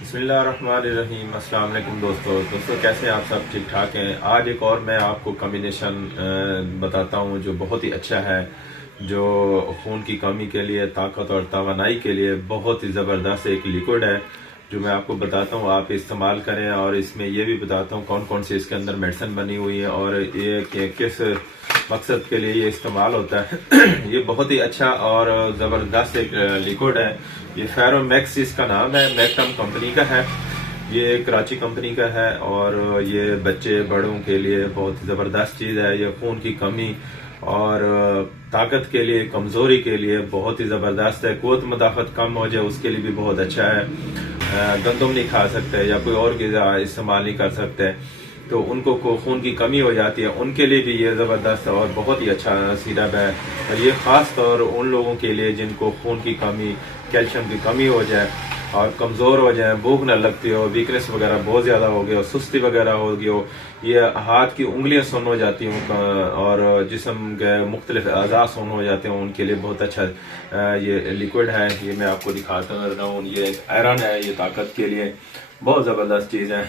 बिस्मिल्लाहिर्रहमानिर्रहीम। अस्सलाम वालेकुम दोस्तों कैसे हैं आप सब? ठीक ठाक हैं। आज एक और मैं आपको कॉम्बिनेशन बताता हूं जो बहुत ही अच्छा है, जो खून की कमी के लिए, ताकत और तवानाई के लिए बहुत ही ज़बरदस्त एक लिक्विड है जो मैं आपको बताता हूं, आप इस्तेमाल करें। और इसमें यह भी बताता हूं कौन कौन सी इसके अंदर मेडिसिन बनी हुई है और ये किस मकसद के लिए ये इस्तेमाल होता है। ये बहुत ही अच्छा और ज़बरदस्त एक लिक्विड है। ये फेरोमैक्स इसका नाम है, मैक्टम कंपनी का है। ये कराची कंपनी का है और ये बच्चे बड़ों के लिए बहुत ज़बरदस्त चीज़ है। ये खून की कमी और ताकत के लिए, कमज़ोरी के लिए बहुत ही ज़बरदस्त है। क़ुव्वत मुदाफ़त कम हो जाए उसके लिए भी बहुत अच्छा है। गंदम नहीं खा सकते या कोई और ग़िज़ा इस्तेमाल नहीं कर सकते तो उनको खून की कमी हो जाती है, उनके लिए भी ये ज़बरदस्त और बहुत ही अच्छा सिरप है। और ये ख़ास तौर उन लोगों के लिए जिनको खून की कमी, कैल्शियम की कमी हो जाए और कमज़ोर हो जाए, भूख न लगती हो, वीकनेस वगैरह बहुत ज़्यादा हो गई हो, सुस्ती वगैरह हो गई हो, ये हाथ की उंगलियां सुन्न हो जाती हों और जिस्म के मुख्तलिफ अज़ा सुन्न हो जाते हैं, उनके लिए बहुत अच्छा ये लिक्विड है। ये मैं आपको दिखाता हूँ। ये आयरन है, ये ताकत के लिए बहुत ज़बरदस्त चीज़ है।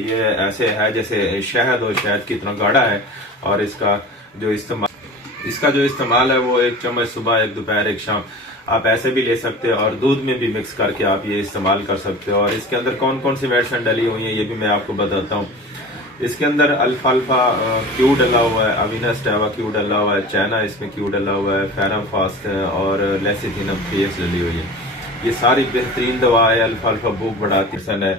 ये ऐसे है जैसे शहद और शहद की तरह गाढ़ा है। और इसका जो इस्तेमाल है वो एक चम्मच सुबह, एक दोपहर, एक शाम आप ऐसे भी ले सकते हैं और दूध में भी मिक्स करके आप ये इस्तेमाल कर सकते हो। और इसके अंदर कौन कौन सी मेडिसिन डली हुई है ये भी मैं आपको बताता हूँ। इसके अंदर अल्फाल्फा क्यू डला हुआ है, अविनस टैवा क्यू डला हुआ है, चाइना इसमें क्यू डला हुआ है, फेरम फास्ट और लेसिथिनम फेस डली हुई है। ये सारी बेहतरीन दवा है। अल्फाल्फा भूख बढ़ाती है,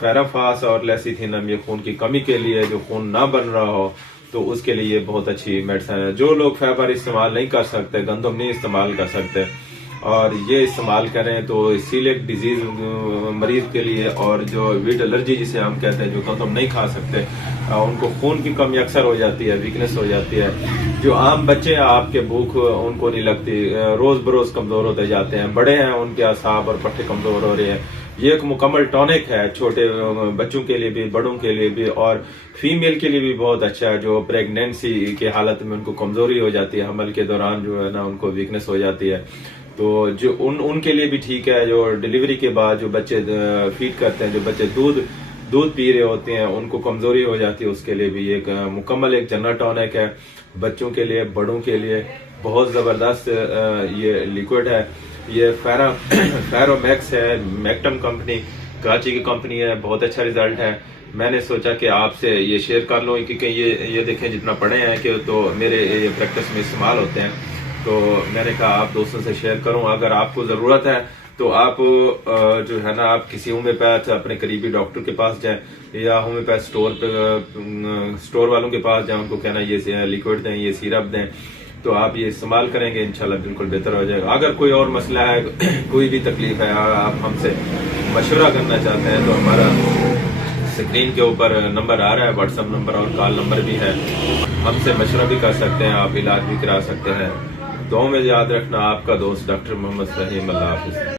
फेराफास और लेसिथिनम ये खून की कमी के लिए, जो खून ना बन रहा हो तो उसके लिए ये बहुत अच्छी मेडिसिन है। जो लोग फाइबर इस्तेमाल नहीं कर सकते, गंदम नहीं इस्तेमाल कर सकते और ये इस्तेमाल करें तो सीलिएक डिजीज मरीज के लिए और जो वीट एलर्जी जिसे हम कहते हैं, जो गंदम नहीं खा सकते, उनको खून की कमी अक्सर हो जाती है, वीकनेस हो जाती है। जो आम बच्चे हैं आपके, भूख उनको नहीं लगती, रोज बरोज कमजोर होते जाते हैं। बड़े हैं उनके असाब और पट्टे कमजोर हो रहे हैं। ये एक मुकम्मल टॉनिक है, छोटे बच्चों के लिए भी, बड़ों के लिए भी और फीमेल के लिए भी बहुत अच्छा है। जो प्रेगनेंसी की हालत में उनको कमजोरी हो जाती है, हमल के दौरान जो है ना उनको वीकनेस हो जाती है, तो जो उनके लिए भी ठीक है। जो डिलीवरी के बाद जो बच्चे फीड करते हैं, जो बच्चे दूध पी रहे होते हैं, उनको कमजोरी हो जाती है, उसके लिए भी एक मुकम्मल एक जनरल टॉनिक है। बच्चों के लिए, बड़ों के लिए बहुत जबरदस्त ये लिक्विड है। ये फेरोमैक्स है, मैक्टम कंपनी, कराची की कंपनी है। बहुत अच्छा रिजल्ट है। मैंने सोचा कि आपसे ये शेयर कर लूँ क्योंकि ये देखें जितना पढ़े हैं कि तो मेरे ये प्रैक्टिस में इस्तेमाल होते हैं, तो मैंने कहा आप दोस्तों से शेयर करूं। अगर आपको ज़रूरत है तो आप जो है ना, आप किसी होम्योपैथ, अपने करीबी डॉक्टर के पास जाएं या होम्योपैथ स्टोर वालों के पास जाएं, उनको कहना ये लिक्विड दें, ये सिरप दें, तो आप ये इस्तेमाल करेंगे, इंशाल्लाह बिल्कुल बेहतर हो जाएगा। अगर कोई और मसला है, कोई भी तकलीफ है, आप हमसे मशवरा करना चाहते हैं तो हमारा स्क्रीन के ऊपर नंबर आ रहा है, व्हाट्सएप नंबर और कॉल नंबर भी है। हमसे मशवरा भी कर सकते हैं, आप इलाज भी करा सकते हैं। दुआ में याद रखना, आपका दोस्त डॉक्टर मोहम्मद फहीम। अल्लाह हाफिज़।